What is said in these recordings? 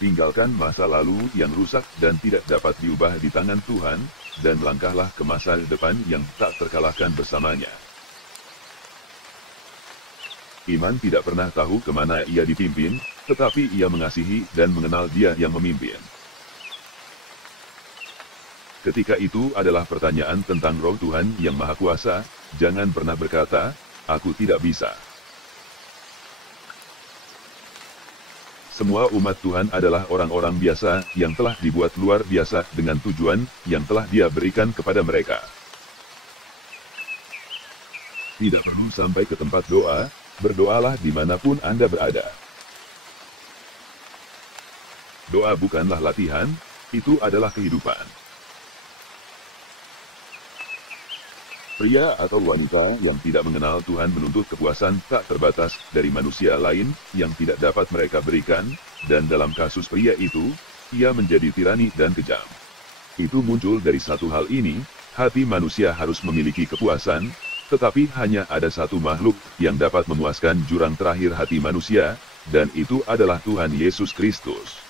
Tinggalkan masa lalu yang rusak dan tidak dapat diubah di tangan Tuhan, dan langkahlah ke masa depan yang tak terkalahkan bersamanya. Iman tidak pernah tahu kemana ia dipimpin, tetapi ia mengasihi dan mengenal Dia yang memimpin. Ketika itu adalah pertanyaan tentang Roh Tuhan yang Maha Kuasa, jangan pernah berkata, "Aku tidak bisa." Semua umat Tuhan adalah orang-orang biasa yang telah dibuat luar biasa dengan tujuan yang telah Dia berikan kepada mereka. Tidak perlu sampai ke tempat doa, berdoalah dimanapun Anda berada. Doa bukanlah latihan, itu adalah kehidupan. Pria atau wanita yang tidak mengenal Tuhan menuntut kepuasan tak terbatas dari manusia lain yang tidak dapat mereka berikan, dan dalam kasus pria itu, ia menjadi tirani dan kejam. Itu muncul dari satu hal ini, hati manusia harus memiliki kepuasan, tetapi hanya ada satu makhluk yang dapat memuaskan jurang terakhir hati manusia, dan itu adalah Tuhan Yesus Kristus.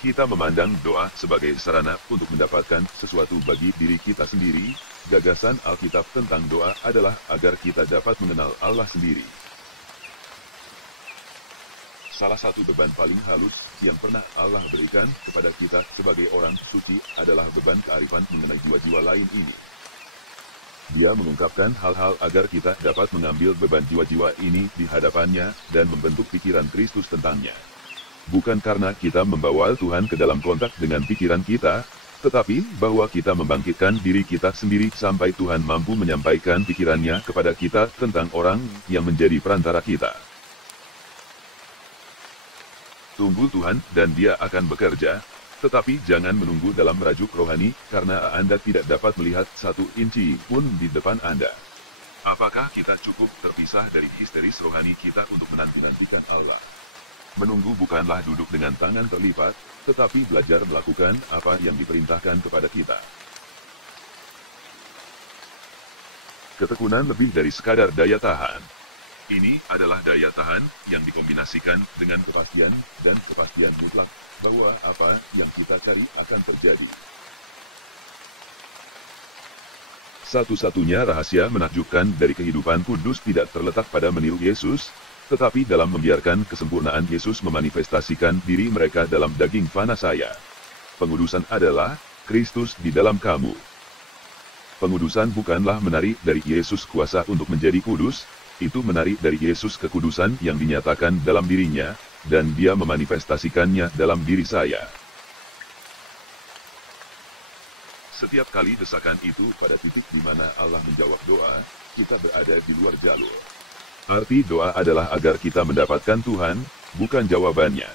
Kita memandang doa sebagai sarana untuk mendapatkan sesuatu bagi diri kita sendiri. Gagasan Alkitab tentang doa adalah agar kita dapat mengenal Allah sendiri. Salah satu beban paling halus yang pernah Allah berikan kepada kita sebagai orang suci adalah beban kearifan mengenai jiwa-jiwa lain ini. Dia mengungkapkan hal-hal agar kita dapat mengambil beban jiwa-jiwa ini di hadapannya dan membentuk pikiran Kristus tentangnya. Bukan karena kita membawa Tuhan ke dalam kontak dengan pikiran kita, tetapi bahwa kita membangkitkan diri kita sendiri sampai Tuhan mampu menyampaikan pikirannya kepada kita tentang orang yang menjadi perantara kita. Tunggu Tuhan dan Dia akan bekerja, tetapi jangan menunggu dalam merajuk rohani karena Anda tidak dapat melihat 1 inci pun di depan Anda. Apakah kita cukup terpisah dari histeris rohani kita untuk menanti-nantikan Allah? Menunggu bukanlah duduk dengan tangan terlipat, tetapi belajar melakukan apa yang diperintahkan kepada kita. Ketekunan lebih dari sekadar daya tahan. Ini adalah daya tahan yang dikombinasikan dengan kepastian dan kepastian mutlak bahwa apa yang kita cari akan terjadi. Satu-satunya rahasia menakjubkan dari kehidupan kudus tidak terletak pada meniru Yesus, tetapi dalam membiarkan kesempurnaan Yesus memanifestasikan diri mereka dalam daging fana saya. Pengudusan adalah Kristus di dalam kamu. Pengudusan bukanlah menarik dari Yesus kuasa untuk menjadi kudus, itu menarik dari Yesus kekudusan yang dinyatakan dalam dirinya, dan Dia memanifestasikannya dalam diri saya. Setiap kali desakan itu pada titik di mana Allah menjawab doa, kita berada di luar jalur. Arti doa adalah agar kita mendapatkan Tuhan, bukan jawabannya.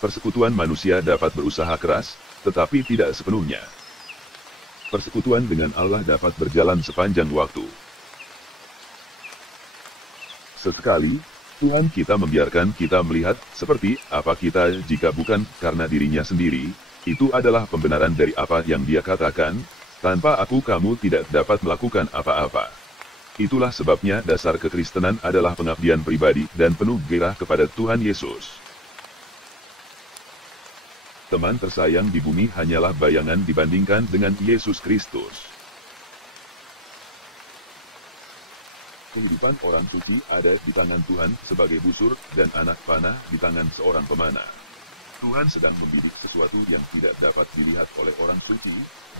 Persekutuan manusia dapat berusaha keras, tetapi tidak sepenuhnya. Persekutuan dengan Allah dapat berjalan sepanjang waktu. Sesekali, Tuhan kita membiarkan kita melihat seperti apa kita jika bukan karena dirinya sendiri. Itu adalah pembenaran dari apa yang Dia katakan, tanpa aku kamu tidak dapat melakukan apa-apa. Itulah sebabnya dasar kekristenan adalah pengabdian pribadi dan penuh gairah kepada Tuhan Yesus. Teman tersayang di bumi hanyalah bayangan dibandingkan dengan Yesus Kristus. Kehidupan orang suci ada di tangan Tuhan sebagai busur dan anak panah di tangan seorang pemanah. Tuhan sedang membidik sesuatu yang tidak dapat dilihat oleh orang suci,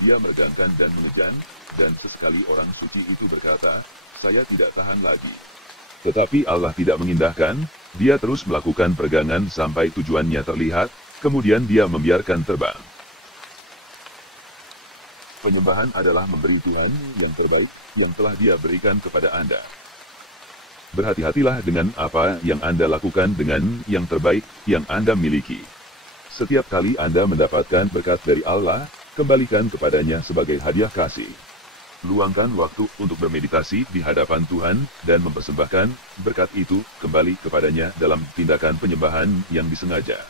Dia meregangkan dan mengejan, dan sesekali orang suci itu berkata, "Saya tidak tahan lagi." Tetapi Allah tidak mengindahkan, Dia terus melakukan peregangan sampai tujuannya terlihat, kemudian Dia membiarkan terbang. Penyembahan adalah memberi Tuhan yang terbaik, yang telah Dia berikan kepada Anda. Berhati-hatilah dengan apa yang Anda lakukan dengan yang terbaik yang Anda miliki. Setiap kali Anda mendapatkan berkat dari Allah, kembalikan kepadanya sebagai hadiah kasih. Luangkan waktu untuk bermeditasi di hadapan Tuhan dan mempersembahkan berkat itu kembali kepadanya dalam tindakan penyembahan yang disengaja.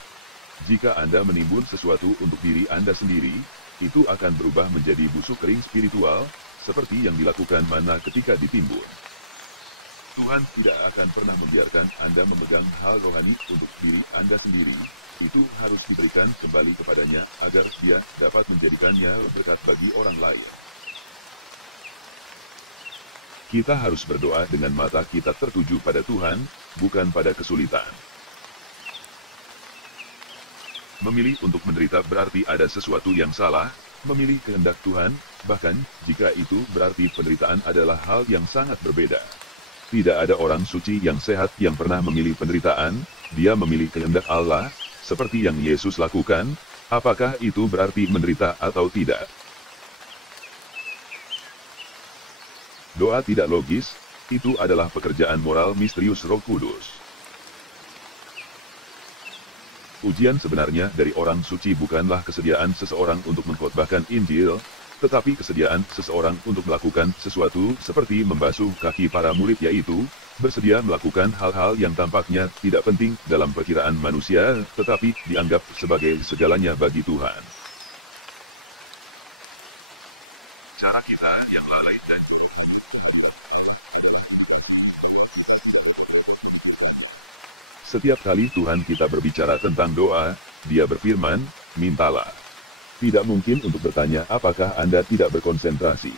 Jika Anda menimbun sesuatu untuk diri Anda sendiri, itu akan berubah menjadi busuk kering spiritual, seperti yang dilakukan Manna ketika ditimbun. Tuhan tidak akan pernah membiarkan Anda memegang hal rohani untuk diri Anda sendiri. Itu harus diberikan kembali kepadanya agar Dia dapat menjadikannya berkat bagi orang lain. Kita harus berdoa dengan mata kita tertuju pada Tuhan, bukan pada kesulitan. Memilih untuk menderita berarti ada sesuatu yang salah. Memilih kehendak Tuhan, bahkan jika itu berarti penderitaan adalah hal yang sangat berbeda. Tidak ada orang suci yang sehat yang pernah memilih penderitaan. Dia memilih kehendak Allah, seperti yang Yesus lakukan. Apakah itu berarti menderita atau tidak? Doa tidak logis, itu adalah pekerjaan moral misterius Roh Kudus. Ujian sebenarnya dari orang suci bukanlah kesediaan seseorang untuk mengkhotbahkan Injil, tetapi kesediaan seseorang untuk melakukan sesuatu seperti membasuh kaki para murid, yaitu bersedia melakukan hal-hal yang tampaknya tidak penting dalam perkiraan manusia, tetapi dianggap sebagai segalanya bagi Tuhan. Cara kita yang lalai dan setiap kali Tuhan kita berbicara tentang doa, Dia berfirman, mintalah. Tidak mungkin untuk bertanya apakah Anda tidak berkonsentrasi.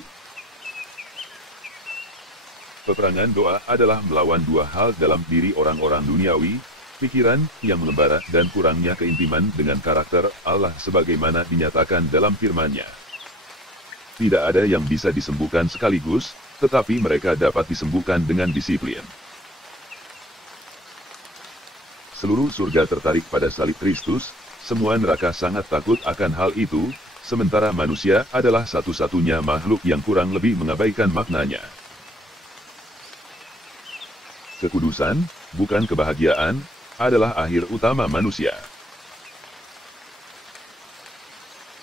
Peperangan doa adalah melawan dua hal dalam diri orang-orang duniawi, pikiran yang mengembara dan kurangnya keintiman dengan karakter Allah sebagaimana dinyatakan dalam firman-Nya. Tidak ada yang bisa disembuhkan sekaligus, tetapi mereka dapat disembuhkan dengan disiplin. Seluruh surga tertarik pada salib Kristus, semua neraka sangat takut akan hal itu, sementara manusia adalah satu-satunya makhluk yang kurang lebih mengabaikan maknanya. Kekudusan, bukan kebahagiaan, adalah akhir utama manusia.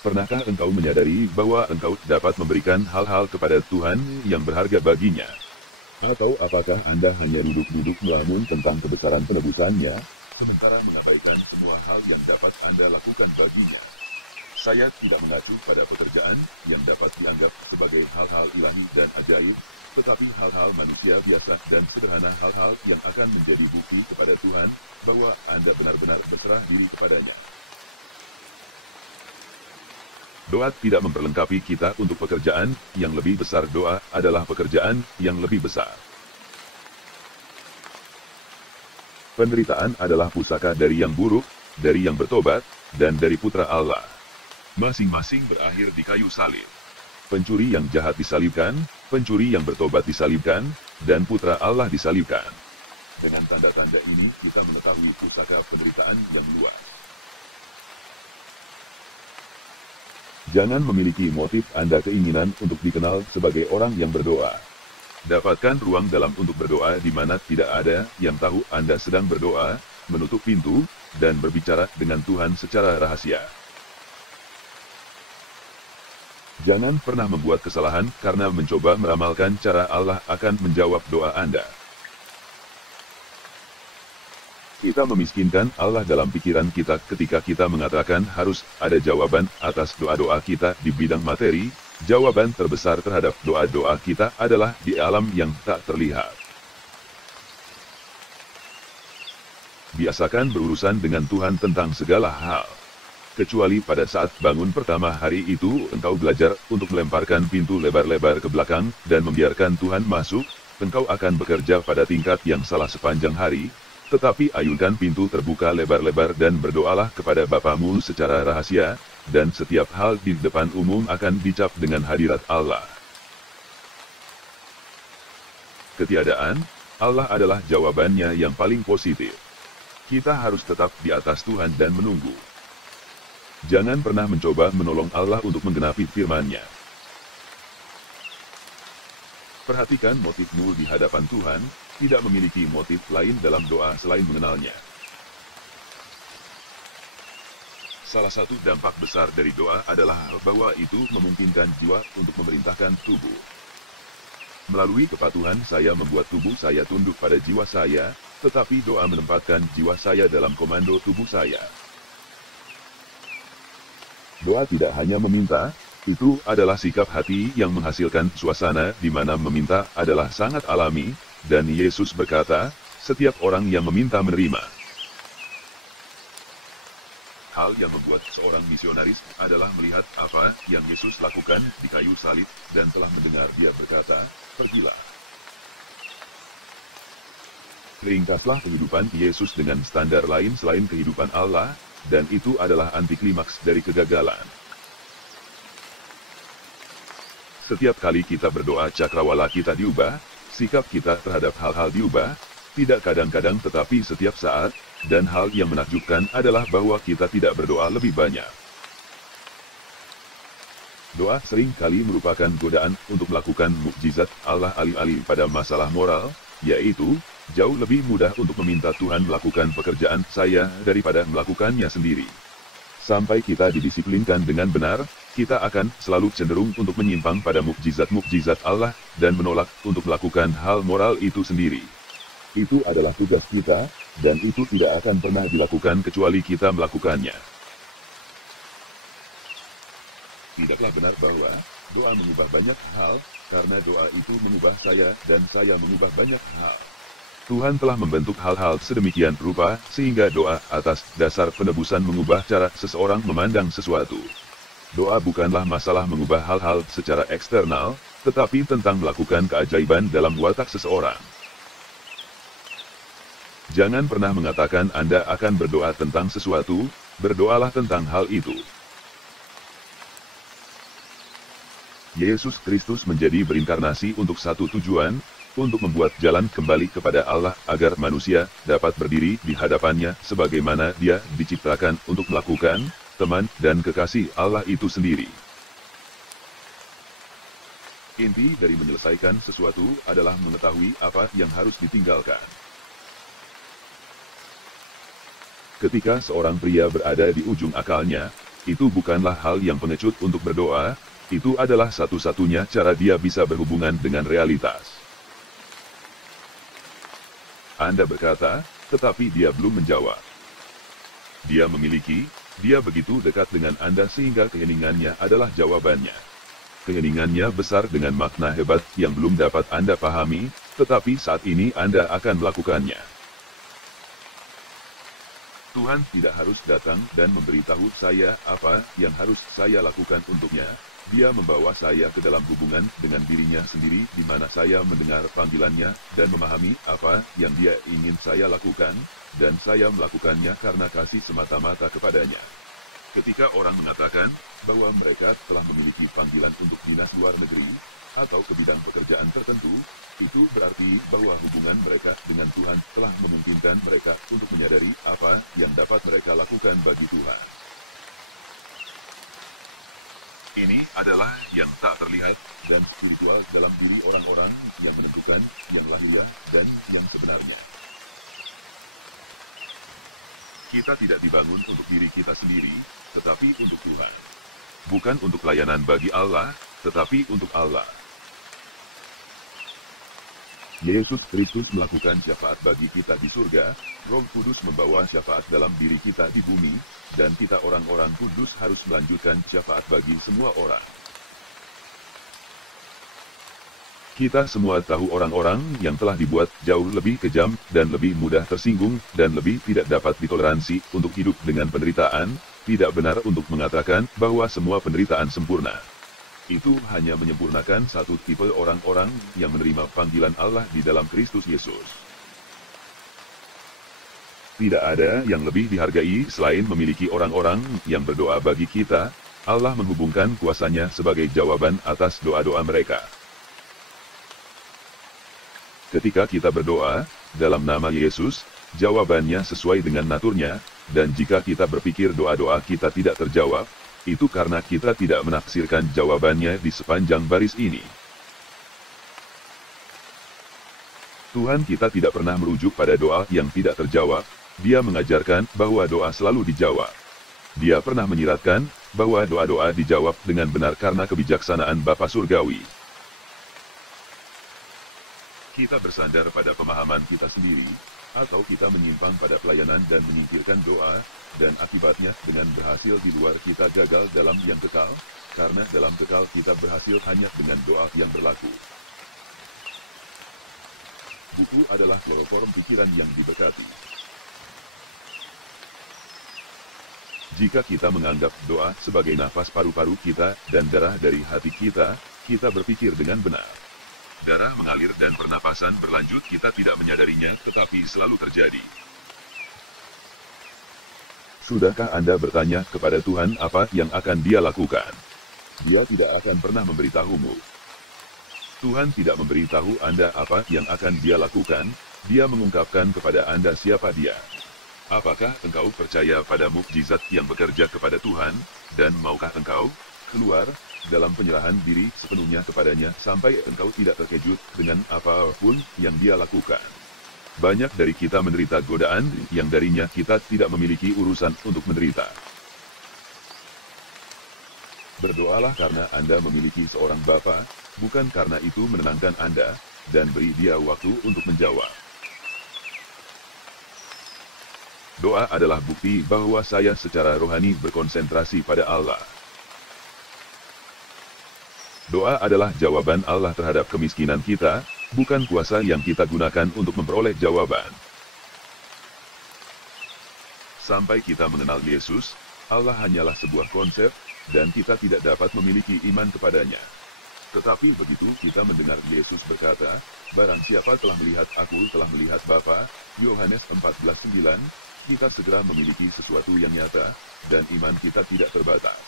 Pernahkah engkau menyadari bahwa engkau dapat memberikan hal-hal kepada Tuhan yang berharga baginya? Atau apakah Anda hanya duduk-duduk melamun tentang kebesaran penebusannya, sementara mengabaikan semua hal yang dapat Anda lakukan baginya? Saya tidak mengacu pada pekerjaan yang dapat dianggap sebagai hal-hal ilahi dan ajaib, tetapi hal-hal manusia biasa dan sederhana, hal-hal yang akan menjadi bukti kepada Tuhan bahwa Anda benar-benar berserah diri kepadanya. Doa tidak memperlengkapi kita untuk pekerjaan yang lebih besar. Doa adalah pekerjaan yang lebih besar. Penderitaan adalah pusaka dari yang buruk, dari yang bertobat, dan dari putra Allah. Masing-masing berakhir di kayu salib. Pencuri yang jahat disalibkan, pencuri yang bertobat disalibkan, dan putra Allah disalibkan. Dengan tanda-tanda ini kita mengetahui pusaka penderitaan yang luas. Jangan memiliki motif Anda keinginan untuk dikenal sebagai orang yang berdoa. Dapatkan ruang dalam untuk berdoa di mana tidak ada yang tahu Anda sedang berdoa, menutup pintu, dan berbicara dengan Tuhan secara rahasia. Jangan pernah membuat kesalahan karena mencoba meramalkan cara Allah akan menjawab doa Anda. Kita memiskinkan Allah dalam pikiran kita ketika kita mengatakan harus ada jawaban atas doa-doa kita di bidang materi. Jawaban terbesar terhadap doa-doa kita adalah di alam yang tak terlihat. Biasakan berurusan dengan Tuhan tentang segala hal. Kecuali pada saat bangun pertama hari itu engkau belajar untuk melemparkan pintu lebar-lebar ke belakang dan membiarkan Tuhan masuk, engkau akan bekerja pada tingkat yang salah sepanjang hari, tetapi ayunkan pintu terbuka lebar-lebar dan berdoalah kepada Bapamu secara rahasia, dan setiap hal di depan umum akan dicap dengan hadirat Allah. Ketiadaan Allah adalah jawabannya yang paling positif. Kita harus tetap di atas Tuhan dan menunggu. Jangan pernah mencoba menolong Allah untuk menggenapi firman-Nya. Perhatikan motifmu di hadapan Tuhan, tidak memiliki motif lain dalam doa selain mengenalnya. Salah satu dampak besar dari doa adalah bahwa itu memungkinkan jiwa untuk memerintahkan tubuh. Melalui kepatuhan saya membuat tubuh saya tunduk pada jiwa saya, tetapi doa menempatkan jiwa saya dalam komando tubuh saya. Doa tidak hanya meminta, itu adalah sikap hati yang menghasilkan suasana di mana meminta adalah sangat alami, Dan Yesus berkata, setiap orang yang meminta menerima. Hal yang membuat seorang misionaris adalah melihat apa yang Yesus lakukan di kayu salib dan telah mendengar dia berkata, pergilah. Ringkaslah kehidupan Yesus dengan standar lain selain kehidupan Allah, dan itu adalah antiklimaks dari kegagalan. Setiap kali kita berdoa cakrawala kita diubah, sikap kita terhadap hal-hal diubah, tidak kadang-kadang tetapi setiap saat, dan hal yang menakjubkan adalah bahwa kita tidak berdoa lebih banyak. Doa sering kali merupakan godaan untuk melakukan mukjizat Allah alih-alih pada masalah moral, yaitu, jauh lebih mudah untuk meminta Tuhan melakukan pekerjaan saya daripada melakukannya sendiri. Sampai kita didisiplinkan dengan benar, kita akan selalu cenderung untuk menyimpang pada mukjizat-mukjizat Allah dan menolak untuk melakukan hal moral itu sendiri. Itu adalah tugas kita, dan itu tidak akan pernah dilakukan kecuali kita melakukannya. Tidaklah benar bahwa doa mengubah banyak hal, karena doa itu mengubah saya dan saya mengubah banyak hal. Tuhan telah membentuk hal-hal sedemikian rupa, sehingga doa atas dasar penebusan mengubah cara seseorang memandang sesuatu. Doa bukanlah masalah mengubah hal-hal secara eksternal, tetapi tentang melakukan keajaiban dalam watak seseorang. Jangan pernah mengatakan Anda akan berdoa tentang sesuatu, berdoalah tentang hal itu. Yesus Kristus menjadi berinkarnasi untuk satu tujuan, untuk membuat jalan kembali kepada Allah agar manusia dapat berdiri di hadapannya sebagaimana dia diciptakan untuk melakukan, teman dan kekasih Allah itu sendiri. Inti dari menyelesaikan sesuatu adalah mengetahui apa yang harus ditinggalkan. Ketika seorang pria berada di ujung akalnya, itu bukanlah hal yang pengecut untuk berdoa, itu adalah satu-satunya cara dia bisa berhubungan dengan realitas. Anda berkata, tetapi dia belum menjawab. Dia memiliki, dia begitu dekat dengan Anda sehingga keheningannya adalah jawabannya. Keheningannya besar dengan makna hebat yang belum dapat Anda pahami, tetapi saat ini Anda akan melakukannya. Tuhan tidak harus datang dan memberitahu saya apa yang harus saya lakukan untuknya. Dia membawa saya ke dalam hubungan dengan dirinya sendiri di mana saya mendengar panggilannya dan memahami apa yang dia ingin saya lakukan, dan saya melakukannya karena kasih semata-mata kepadanya. Ketika orang mengatakan bahwa mereka telah memiliki panggilan untuk dinas luar negeri, atau ke bidang pekerjaan tertentu, itu berarti bahwa hubungan mereka dengan Tuhan telah memungkinkan mereka untuk menyadari apa yang dapat mereka lakukan bagi Tuhan. Ini adalah yang tak terlihat dan spiritual dalam diri orang-orang yang menentukan yang lahiriah dan yang sebenarnya. Kita tidak dibangun untuk diri kita sendiri, tetapi untuk Tuhan. Bukan untuk layanan bagi Allah, tetapi untuk Allah. Yesus Kristus melakukan syafaat bagi kita di surga, Roh Kudus membawa syafaat dalam diri kita di bumi, dan kita orang-orang kudus harus melanjutkan syafaat bagi semua orang. Kita semua tahu orang-orang yang telah dibuat jauh lebih kejam dan lebih mudah tersinggung dan lebih tidak dapat ditoleransi untuk hidup dengan penderitaan, tidak benar untuk mengatakan bahwa semua penderitaan sempurna. Itu hanya menyempurnakan satu tipe orang-orang yang menerima panggilan Allah di dalam Kristus Yesus. Tidak ada yang lebih dihargai selain memiliki orang-orang yang berdoa bagi kita. Allah menghubungkan kuasanya sebagai jawaban atas doa-doa mereka. Ketika kita berdoa dalam nama Yesus, jawabannya sesuai dengan naturnya, dan jika kita berpikir doa-doa kita tidak terjawab, itu karena kita tidak menaksirkan jawabannya di sepanjang baris ini. Tuhan kita tidak pernah merujuk pada doa yang tidak terjawab. Dia mengajarkan bahwa doa selalu dijawab. Dia pernah menyiratkan bahwa doa-doa dijawab dengan benar karena kebijaksanaan Bapa Surgawi. Kita bersandar pada pemahaman kita sendiri, atau kita menyimpang pada pelayanan dan menyingkirkan doa, dan akibatnya dengan berhasil di luar kita gagal dalam yang kekal, karena dalam kekal kita berhasil hanya dengan doa yang berlaku. Buku adalah kloroform pikiran yang diberkati. Jika kita menganggap doa sebagai nafas paru-paru kita dan darah dari hati kita, kita berpikir dengan benar. Darah mengalir dan pernapasan berlanjut, kita tidak menyadarinya, tetapi selalu terjadi. Sudahkah Anda bertanya kepada Tuhan apa yang akan Dia lakukan? Dia tidak akan pernah memberitahumu. Tuhan tidak memberitahu Anda apa yang akan Dia lakukan, Dia mengungkapkan kepada Anda siapa Dia. Apakah engkau percaya pada mukjizat yang bekerja kepada Tuhan, dan maukah engkau keluar dalam penyerahan diri sepenuhnya kepadanya sampai engkau tidak terkejut dengan apapun yang Dia lakukan? Banyak dari kita menderita godaan yang darinya kita tidak memiliki urusan untuk menderita. Berdoalah karena Anda memiliki seorang Bapa, bukan karena itu menenangkan Anda, dan beri Dia waktu untuk menjawab. Doa adalah bukti bahwa saya secara rohani berkonsentrasi pada Allah. Doa adalah jawaban Allah terhadap kemiskinan kita, bukan kuasa yang kita gunakan untuk memperoleh jawaban. Sampai kita mengenal Yesus, Allah hanyalah sebuah konsep, dan kita tidak dapat memiliki iman kepadanya. Tetapi begitu kita mendengar Yesus berkata, "Barang siapa telah melihat aku telah melihat Bapa," Yohanes 14:9, kita segera memiliki sesuatu yang nyata, dan iman kita tidak terbatas.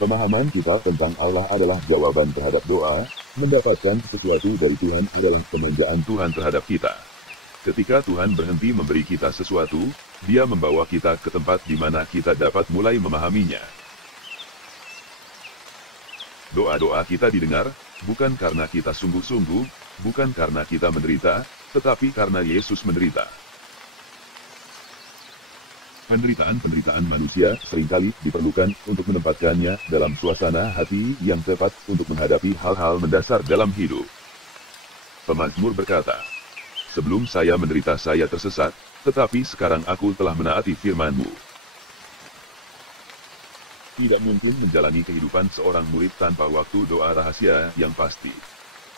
Pemahaman kita tentang Allah adalah jawaban terhadap doa, mendapatkan sesuatu dari Tuhan adalah kemuliaan Tuhan terhadap kita. Ketika Tuhan berhenti memberi kita sesuatu, Dia membawa kita ke tempat di mana kita dapat mulai memahaminya. Doa-doa kita didengar, bukan karena kita sungguh-sungguh, bukan karena kita menderita, tetapi karena Yesus menderita. Penderitaan-penderitaan manusia seringkali diperlukan untuk menempatkannya dalam suasana hati yang tepat untuk menghadapi hal-hal mendasar dalam hidup. Pemazmur berkata, "Sebelum saya menderita saya tersesat, tetapi sekarang aku telah menaati firman-Mu." Tidak mungkin menjalani kehidupan seorang murid tanpa waktu doa rahasia yang pasti.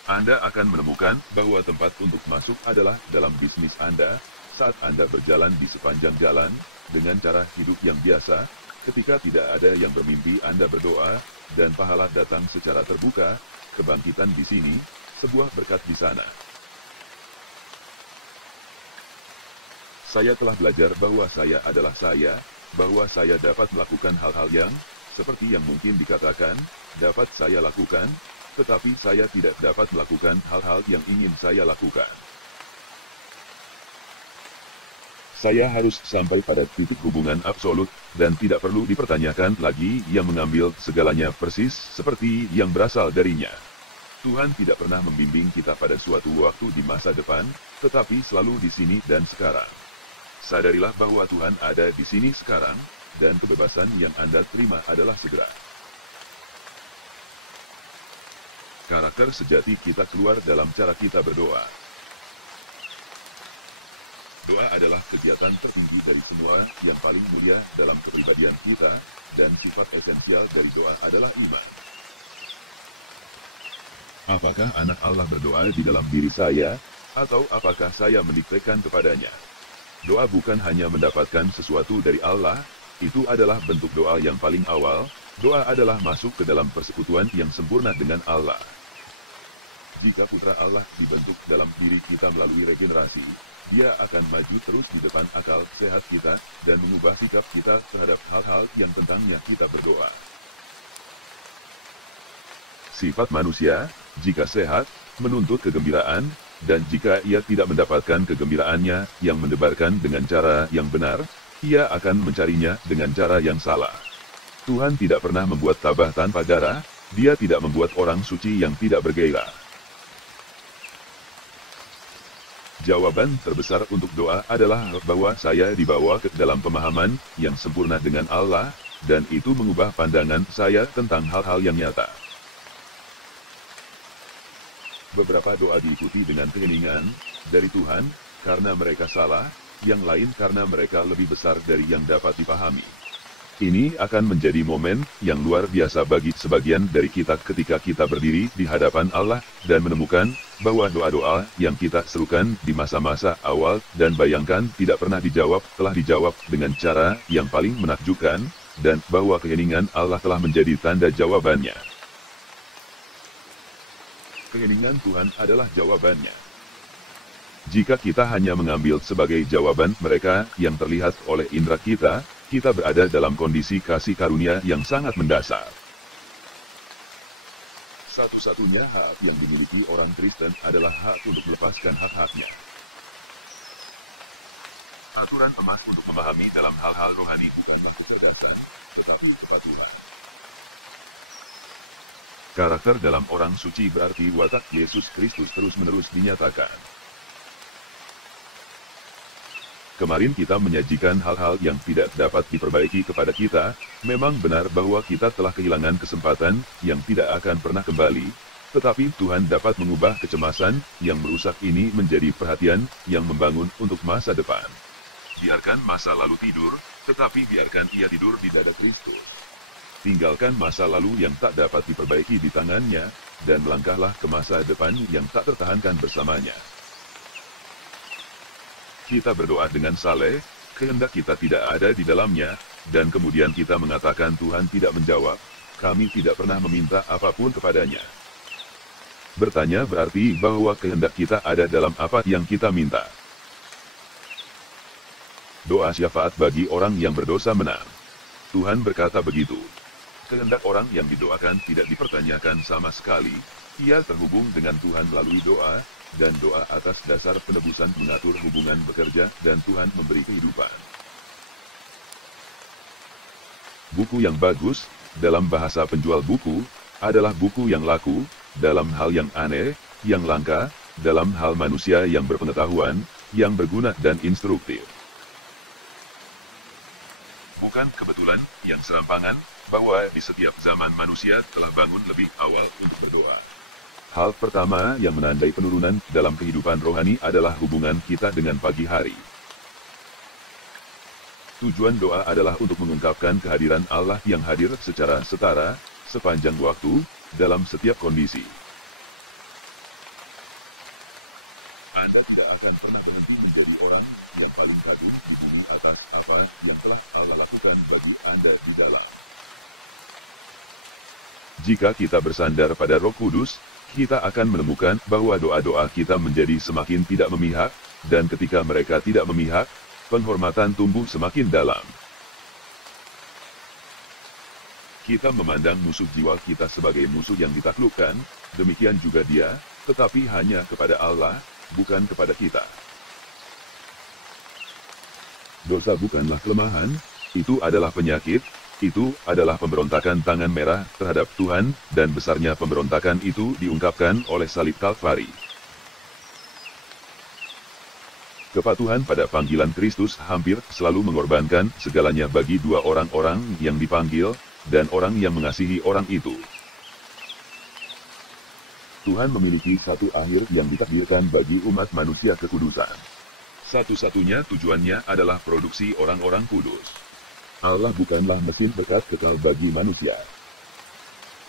Anda akan menemukan bahwa tempat untuk masuk adalah dalam bisnis Anda, saat Anda berjalan di sepanjang jalan, dengan cara hidup yang biasa, ketika tidak ada yang bermimpi Anda berdoa, dan pahala datang secara terbuka, kebangkitan di sini, sebuah berkat di sana. Saya telah belajar bahwa saya adalah saya, bahwa saya dapat melakukan hal-hal yang, seperti yang mungkin dikatakan, dapat saya lakukan, tetapi saya tidak dapat melakukan hal-hal yang ingin saya lakukan. Saya harus sampai pada titik hubungan absolut, dan tidak perlu dipertanyakan lagi yang mengambil segalanya persis seperti yang berasal darinya. Tuhan tidak pernah membimbing kita pada suatu waktu di masa depan, tetapi selalu di sini dan sekarang. Sadarilah bahwa Tuhan ada di sini sekarang, dan kebebasan yang Anda terima adalah segera. Karakter sejati kita keluar dalam cara kita berdoa. Doa adalah kegiatan tertinggi dari semua yang paling mulia dalam kepribadian kita, dan sifat esensial dari doa adalah iman. Apakah anak Allah berdoa di dalam diri saya, atau apakah saya mendiktekan kepadanya? Doa bukan hanya mendapatkan sesuatu dari Allah, itu adalah bentuk doa yang paling awal. Doa adalah masuk ke dalam persekutuan yang sempurna dengan Allah. Jika putra Allah dibentuk dalam diri kita melalui regenerasi, Dia akan maju terus di depan akal sehat kita, dan mengubah sikap kita terhadap hal-hal yang tentangnya kita berdoa. Sifat manusia, jika sehat, menuntut kegembiraan, dan jika ia tidak mendapatkan kegembiraannya yang mendebarkan dengan cara yang benar, ia akan mencarinya dengan cara yang salah. Tuhan tidak pernah membuat tabah tanpa darah, Dia tidak membuat orang suci yang tidak bergairah. Jawaban terbesar untuk doa adalah bahwa saya dibawa ke dalam pemahaman yang sempurna dengan Allah, dan itu mengubah pandangan saya tentang hal-hal yang nyata. Beberapa doa diikuti dengan keheningan dari Tuhan, karena mereka salah, yang lain karena mereka lebih besar dari yang dapat dipahami. Ini akan menjadi momen yang luar biasa bagi sebagian dari kita ketika kita berdiri di hadapan Allah dan menemukan bahwa doa-doa yang kita serukan di masa-masa awal dan bayangkan tidak pernah dijawab telah dijawab dengan cara yang paling menakjubkan, dan bahwa keheningan Allah telah menjadi tanda jawabannya. Keheningan Tuhan adalah jawabannya. Jika kita hanya mengambil sebagai jawaban mereka yang terlihat oleh indera kita berada dalam kondisi kasih karunia yang sangat mendasar. Satu-satunya hak yang dimiliki orang Kristen adalah hak untuk melepaskan hak-haknya. Aturan emas untuk memahami dalam hal-hal rohani bukanlah kecerdasan, tetapi kepatuhan. Karakter dalam orang suci berarti watak Yesus Kristus terus-menerus dinyatakan. Kemarin kita menyajikan hal-hal yang tidak dapat diperbaiki kepada kita. Memang benar bahwa kita telah kehilangan kesempatan yang tidak akan pernah kembali, tetapi Tuhan dapat mengubah kecemasan yang merusak ini menjadi perhatian yang membangun untuk masa depan. Biarkan masa lalu tidur, tetapi biarkan ia tidur di dada Kristus. Tinggalkan masa lalu yang tak dapat diperbaiki di tangannya, dan melangkahlah ke masa depan yang tak tertahankan bersamanya. Kita berdoa dengan saleh, kehendak kita tidak ada di dalamnya, dan kemudian kita mengatakan Tuhan tidak menjawab, kami tidak pernah meminta apapun kepadanya. Bertanya berarti bahwa kehendak kita ada dalam apa yang kita minta. Doa syafaat bagi orang yang berdosa menang. Tuhan berkata begitu. Kehendak orang yang didoakan tidak dipertanyakan sama sekali, ia terhubung dengan Tuhan melalui doa, dan doa atas dasar penebusan mengatur hubungan bekerja dan Tuhan memberi kehidupan. Buku yang bagus, dalam bahasa penjual buku, adalah buku yang laku, dalam hal yang aneh, yang langka, dalam hal manusia yang berpengetahuan, yang berguna dan instruktif. Bukan kebetulan yang serampangan, bahwa di setiap zaman manusia telah bangun lebih awal untuk berdoa. Hal pertama yang menandai penurunan dalam kehidupan rohani adalah hubungan kita dengan pagi hari. Tujuan doa adalah untuk mengungkapkan kehadiran Allah yang hadir secara setara, sepanjang waktu, dalam setiap kondisi. Anda tidak akan pernah berhenti menjadi orang yang paling kagum di bumi atas apa yang telah Allah lakukan bagi Anda di dalam. Jika kita bersandar pada Roh Kudus, kita akan menemukan bahwa doa-doa kita menjadi semakin tidak memihak, dan ketika mereka tidak memihak, penghormatan tumbuh semakin dalam. Kita memandang musuh jiwa kita sebagai musuh yang ditaklukkan, demikian juga dia, tetapi hanya kepada Allah, bukan kepada kita. Dosa bukanlah kelemahan, itu adalah penyakit. Itu adalah pemberontakan tangan merah terhadap Tuhan, dan besarnya pemberontakan itu diungkapkan oleh salib Kalvari. Kepatuhan pada panggilan Kristus hampir selalu mengorbankan segalanya bagi dua orang-orang yang dipanggil, dan orang yang mengasihi orang itu. Tuhan memiliki satu akhir yang ditakdirkan bagi umat manusia kekudusan. Satu-satunya tujuannya adalah produksi orang-orang kudus. Allah bukanlah mesin berkat kekal bagi manusia.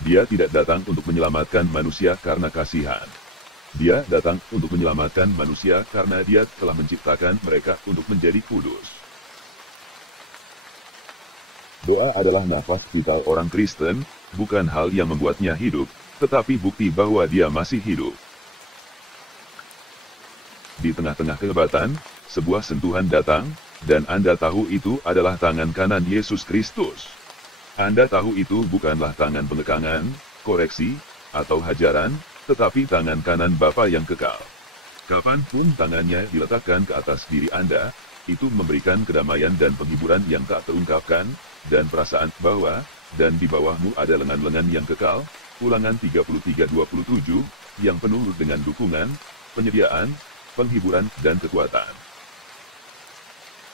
Dia tidak datang untuk menyelamatkan manusia karena kasihan. Dia datang untuk menyelamatkan manusia karena Dia telah menciptakan mereka untuk menjadi kudus. Doa adalah nafas vital orang Kristen, bukan hal yang membuatnya hidup, tetapi bukti bahwa dia masih hidup. Di tengah-tengah kehebatan, sebuah sentuhan datang, dan Anda tahu itu adalah tangan kanan Yesus Kristus. Anda tahu itu bukanlah tangan pengekangan, koreksi, atau hajaran, tetapi tangan kanan Bapa yang kekal. Kapanpun tangannya diletakkan ke atas diri Anda, itu memberikan kedamaian dan penghiburan yang tak terungkapkan, dan perasaan bahwa, dan di bawahmu ada lengan-lengan yang kekal, Ulangan 33:27, yang penuh dengan dukungan, penyediaan, penghiburan, dan kekuatan.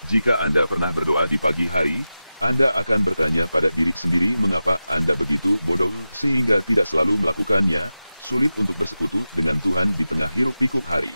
Jika Anda pernah berdoa di pagi hari, Anda akan bertanya pada diri sendiri mengapa Anda begitu bodoh sehingga tidak selalu melakukannya, sulit untuk bersekutu dengan Tuhan di tengah hiruk pikuk hari.